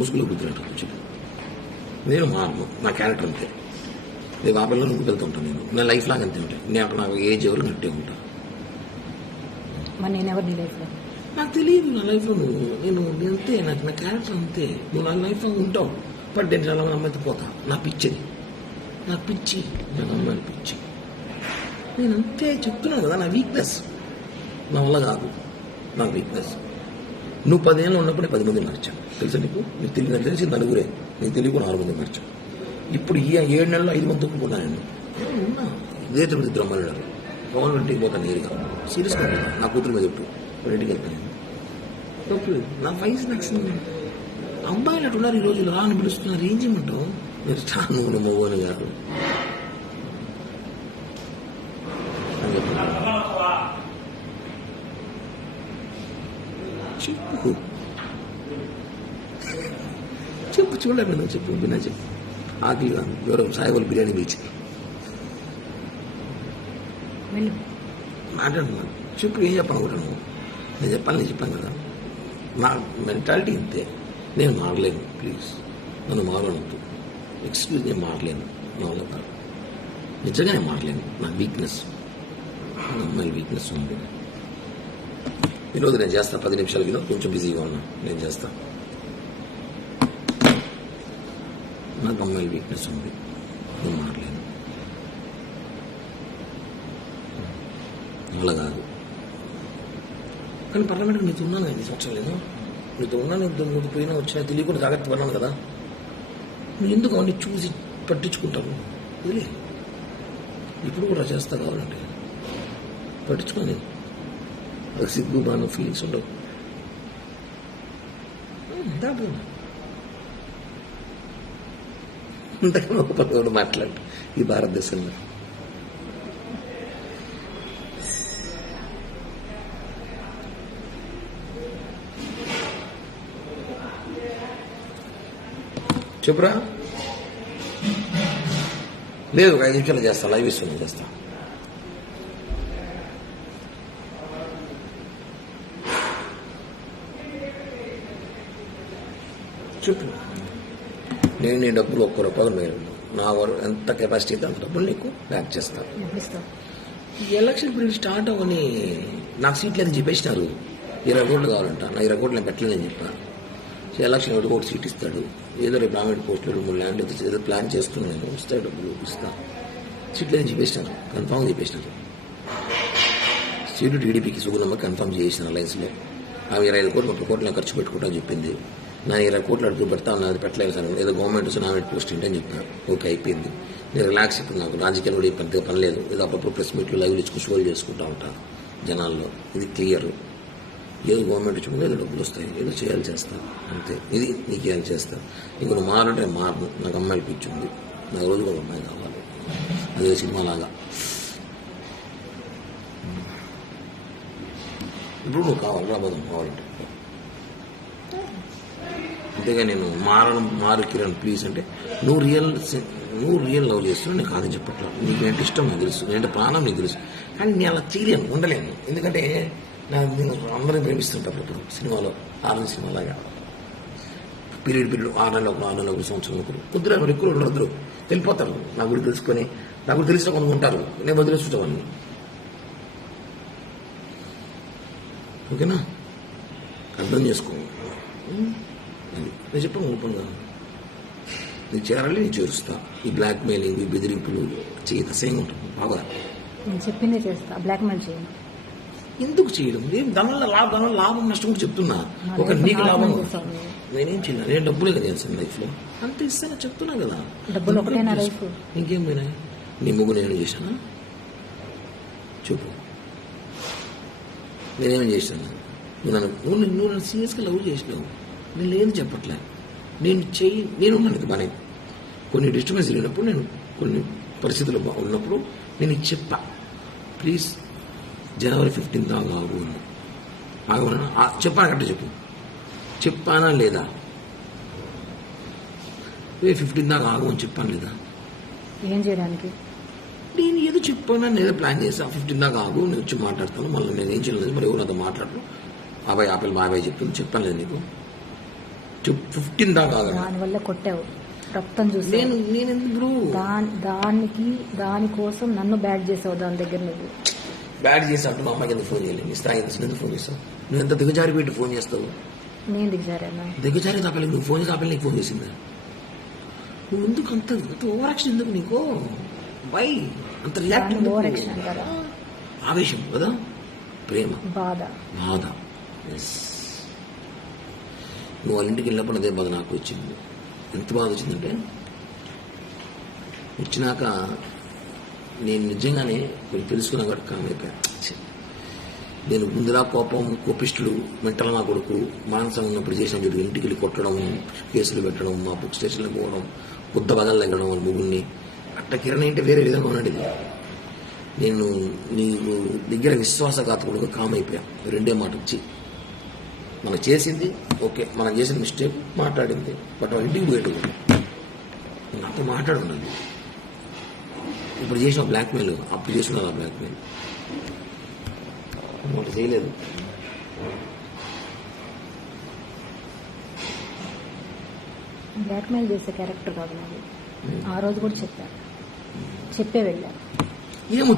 ముసుగులో గుర్తున్నట్టు చెప్పు నేను మారను నా క్యారెక్టర్ అంతే. నేను ఆ పిల్లలు వెళ్తూ ఉంటాను నేను. నా లైఫ్ లాగా అంతే ఉంటాయి. నేను అక్కడ నాకు ఏజ్ ఎవరు నట్టే ఉంటా మరి నేను ఎవరు నీ లైఫ్లో నాకు తెలియదు నా లైఫ్లో నువ్వు నేను నేను అంతే. నాకు నా క్యారెక్టర్ అంతే. నువ్వు నా లైఫ్లో ఉంటావు. బట్ నేను చాలా మంది అమ్మాయితో పోతా. నా పిచ్చిది. నా పిచ్చి. నాకు అమ్మాయిల పిచ్చి. నేను అంతే చెప్తున్నాను కదా నా వీక్నెస్ నా వల్ల కాదు. నా వీక్నెస్ నువ్వు పదేళ్ళు ఉన్నప్పుడు పది మంది మార్చావు. తెలుసా నీకు? నీకు తెలియదు నాకు తెలిసి నలుగురే. నీకు తెలియకుండా ఆరు మంది మార్చావు. ఇప్పుడు ఈ ఏడు నెలలు ఐదు మంది తొక్కున్నా నేను. ఉన్నా. ఇదే తిరుపతి ఇద్దరు అమ్మాయిలు ఉన్నారు. పవన్ ఇంటికి పోతాను నేరుగా. సీరియస్గా ఉంటాను నా కూతురు మీద చెప్పు వాళ్ళ ఇంటికి వెళ్తాను తప్పు నా వయసు నచ్చింది. అమ్మాయిలు అటు ఈ రోజు రా అని పిలుస్తున్నారు. ఏం చేయమంటావు? మీరు చాలా నువ్వు గారు అని చెప్పారు చెప్పు చెప్పు చూడండి నువ్వు చెప్పు వినా చెప్పు ఆకలి కాదు ఎవరో సాయిబల్ బిర్యానీ బీచ్ మాట్లాడుతున్నాను చెప్పు ఏం చెప్పను కూడా నువ్వు నేను చెప్పాలి నేను చెప్పాను కదా నా మెంటాలిటీ ఇంతే నేను మారలేను ప్లీజ్ నన్ను మారవద్దు ఎక్స్క్యూజ్ నేను మారలేను నా వల్ల నిజంగా నేను మారలేను నా వీక్నెస్ నా అమ్మాయి వీక్నెస్ ఉంది వినోద్ నేను చేస్తా పది నిమిషాలు వినోద్ కొంచెం బిజీగా ఉన్నా నేను చేస్తా. నాకు అమ్మాయి వీక్నెస్ ఉంది నేను మారలేను. అలా కాదు. కానీ పర్లమెంట్కి నీతో ఉన్నాను కదా సంవత్సరం లేదు నీతో ఉన్నాను నీతో నువ్వు పోయినా వచ్చినా తెలియకుండా జాగ్రత్త పడినాను కదా. నువ్వు ఎందుకు అవన్నీ చూసి పట్టించుకుంటావు? వదిలే. ఇప్పుడు కూడా చేస్తా కావాలంటే. పట్టించుకోలేదు. సిగ్గు బాను ఫీలింగ్స్ ఉండవు అంతకన్నా ఒక కూడా మాట్లాడు ఈ భారతదేశంలో చెప్పురా లేదు ఒక ఐదు నిమిషాలు చేస్తా లైవ్ ఇస్తుంది చేస్తా చెప్పు నేను నీ డబ్బులు ఒక్క రూపాయలు మేలు నా వర ఎంత కెపాసిటీ అయితే అంత డబ్బులు నీకు బ్యాక్ చేస్తాను ఈ ఎలక్షన్ పీరియడ్ స్టార్ట్ అవ్వని నాకు సీట్లు అని చెప్పేసినారు. ఇరవై కోట్లు కావాలంట. నా ఇరవై కోట్లు నేను పెట్టలేదని చెప్పాను సో ఎలక్షన్ ఒకటి ఒకటి సీట్ ఇస్తాడు. ఏదో రేపు గవర్నమెంట్ పోస్టులు రెండు మూడు ల్యాండ్ ఏదో ప్లాన్ చేసుకుని నేను వస్తాయి డబ్బులు ఇస్తా. సీట్లు అని చెప్పేసినారు. కన్ఫామ్ చెప్పేసినారు. సీటు టీడీపీకి సుగుణమ్మ కన్ఫామ్ చేసిన అలయన్స్లో ఆమె ఇరవై ఐదు కోట్లు ముప్పై కోట్లు ఖర్చు పెట్టుకుంటా చెప్పింది. నా ఇరవై కోట్లు అడుగు పెడతా అది పెట్టలేదు సార్. ఏదో గవర్నమెంట్ వచ్చి పోస్ట్ ఏంటని చెప్పాను ఓకే అయిపోయింది. నేను రిలాక్స్ ఇప్పుడు నాకు రాజకీయాలు కూడా పెద్దగా పని లేదు. ఏదో అప్పుడప్పుడు ప్రెస్ మీట్లు లైవ్లు ఇచ్చుకుని షోలు చేసుకుంటా ఉంటాను జనాల్లో. ఇది క్లియర్ ఏదో గవర్నమెంట్ వచ్చిందో ఏదో డబ్బులు వస్తాయి. ఏదో చేయాలి చేస్తాను అంతే. ఇది నీకు ఏం చేస్తాను ఇంకొక నువ్వు మారంటే మారను. నాకు అమ్మాయిలు పిచ్చింది నాకు రోజు కూడా అమ్మాయి కావాలి. అదే సినిమా లాగా. ఇప్పుడు నువ్వు కావాలి? రాబోదాం కావాలంటే. అంతేగా నేను మారడం మారు కిరణ్ ప్లీజ్ అంటే నువ్వు రియల్ నువ్వు రియల్ లవ్ చేస్తున్నావు నీకు కాదని చెప్పట్లా. నీకు ఏంటి ఇష్టం? నీకు తెలుసు. నేనంటే ప్రాణం? నీకు తెలుసు. కానీ నేను అలా చేయలేను ఉండలేను. ఎందుకంటే నాకు నేను అందరిని ప్రేమిస్తుంటారు ఇప్పుడు సినిమాలో ఆరు సినిమాలాగా. పీరియడ్ పీరియడ్ ఆరు నెలలు ఒకరు ఆరు నెలలు ఒకరు. సంవత్సరం ఒకరు కొద్దిగా ఎక్కువ ఉండరు. వద్దరు వెళ్ళిపోతారు. నా గురించి తెలుసుకొని నా గురించి తెలిసిన కొంత ఉంటారు. నేను వదిలేస్తుంటాను ఓకేనా? అర్థం చేసుకోండి నేను చెప్పాను ఓపెన్గా. నీకు చేరాలి నేను చేరుస్తా. ఈ బ్లాక్ మెయిలింగ్ ఈ బెదిరింపులు చేయత అసహ్యంగా ఉంటుంది. బాగా. నేను చెప్పిందే చేస్తా బ్లాక్మెయిల్ చేయను. ఎందుకు చేయడం? ఏం దానివల్ల లాభం దానివల్ల లాభం నష్టం కూడా చెప్తున్నా. ఒక నీకు లాభం. నేనేం చేయను? నేను డబ్బులే కదా చేస్తాను లైఫ్లో. అంత ఇస్తాను చెప్తున్నా కదా. డబ్బులు లైఫ్? ఇంకేం పోయినా నీ ముగ్గు నేను చేశానా? చెప్పు. నేనేమేం చేశాను? నువ్వు నన్ను- నువ్వు నన్ను సీరియస్గా లవ్ చేసినావు. నేను లేని చెప్పట్లే. నేను చెయ్యి నేను ఉన్నాను బానే కొన్ని డిస్టర్బెన్స్ లేనప్పుడు నేను కొన్ని పరిస్థితులు ఉన్నప్పుడు నేను చెప్పా. ప్లీజ్ జనవరి ఫిఫ్టీన్త్ దాకా ఆగు ఆగమన్నా చెప్పాను కరెక్ట్ చెప్పు. చెప్పానా లేదా? ఏ ఫిఫ్టీన్ దాకా ఆగు అని చెప్పాను లేదా? ఏం చేయడానికి? నేను ఏదో చెప్పాను నేను ఏదో ప్లాన్ చేసా ఫిఫ్టీన్ దాకా ఆగు నేను వచ్చి మాట్లాడతాను. మళ్ళీ నేను ఏం చేయలేదు మరి ఎవరు నాతో మాట్లాడరు? బాబాయ్ ఆపిల్ బాబాయ్ చెప్తుంది చెప్పాను లేదు నీకు. ఫిఫ్టీన్ దాకా. దానివల్ల కొట్టావు. రక్తం చూసి నేను నేను ఎందుకు దాని దానికి దానికోసం నన్ను బ్యాడ్ చేసావు దాని దగ్గర నువ్వు. బ్యాడ్ చేసినట్టు మా అమ్మాయికి ఎందుకు ఫోన్ చేయలేదు? నీ స్థాయి ఎందుకు ఫోన్ చేస్తావు? నువ్వు ఎంత దిగజారి పెట్టి ఫోన్ చేస్తావు? నేను దిగజారానా? దిగజారి తాపలే నువ్వు ఫోన్ చేసి నీకు ఫోన్ చేసిందా? నువ్వు ఎందుకు అంత ఓవర్ యాక్షన్ ఎందుకు నీకు? వై అంత రియాక్ట్ ఓవర్ యాక్షన్ అంటారా? ఆవేశం కదా? ప్రేమ. బాధ. బాధ. ఎస్ నువ్వు వాళ్ళ ఇంటికి వెళ్ళినప్పుడు అదే బాధ నాకు వచ్చింది. ఎంత బాధ వచ్చిందంటే వచ్చినాక నేను నిజంగానే కొన్ని తెలుసుకున్నా కూడా కామైపోయా నేను ముందులా కోపం కోపిష్టుడు మెంటల్ నా కొడుకు మానసం ఉన్నప్పుడు చేసిన చూడు ఇంటికి వెళ్ళి కొట్టడం కేసులు పెట్టడం మా బుక్ స్టేషన్లో పోవడం బుద్ధ బదలు తగ్గడం వాళ్ళ ముగ్గురిని. అట్ట కిరణ్ అంటే వేరే విధంగా ఉన్నాడు ఇది నేను నీకు దగ్గర విశ్వాసఘాతకుడుగా కామ్ అయిపోయాను రెండే మాట వచ్చి మనం చేసింది ఓకే మనం చేసిన మిస్టేక్ మాట్లాడింది. బట్ ఇంటికి పోయేట్టు నాతో మాట్లాడున్నాను ఇప్పుడు చేసిన బ్లాక్మెయిల్ అప్పుడు చేసిన ఆ బ్లాక్మెయిల్ ఒకటి చేయలేదు. బ్లాక్మెయిల్ చేసే క్యారెక్టర్ కాదు నాది. ఆ రోజు కూడా చెప్పా చెప్పే వెళ్ళా ఏమొచ్చింది?